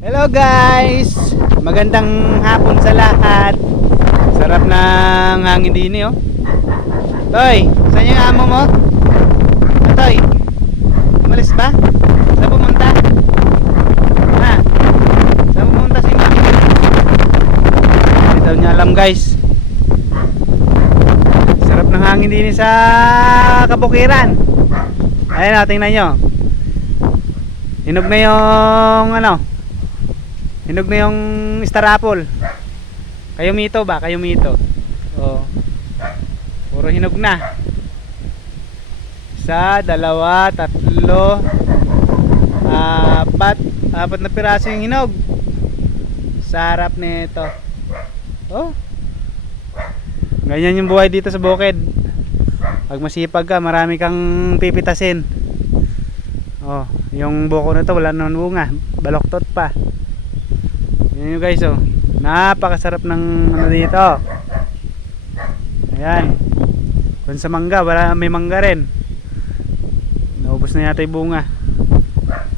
Hello guys! Magandang hapon sa lahat. Sarap ng hangin din oh. Toy, saan yung amo mo? Toy, umalis ba? Saan pumunta? Ha? Saan pumunta si ma'am? Hindi daw niya alam guys. Sarap ng hangin din sa kabukiran. Ayun o, tingnan nyo. Hinog na yung hinog na yung star apple. Kayo mito ba? Kayo mito. Oh. Puro hinog na. Isa, dalawa, tatlo, apat na piraso yung hinog. Sarap nito. Oh. Ganyan yung buhay dito sa bukid. Pag masipag ka, marami kang pipitasin. Oh, yung buko na to wala naman bunga, baloktot pa. Yan yung guys oh. Napakasarap ng dito. Ayan. Kung sa mangga, wala, may mangga rin. Naubos na yata yung bunga.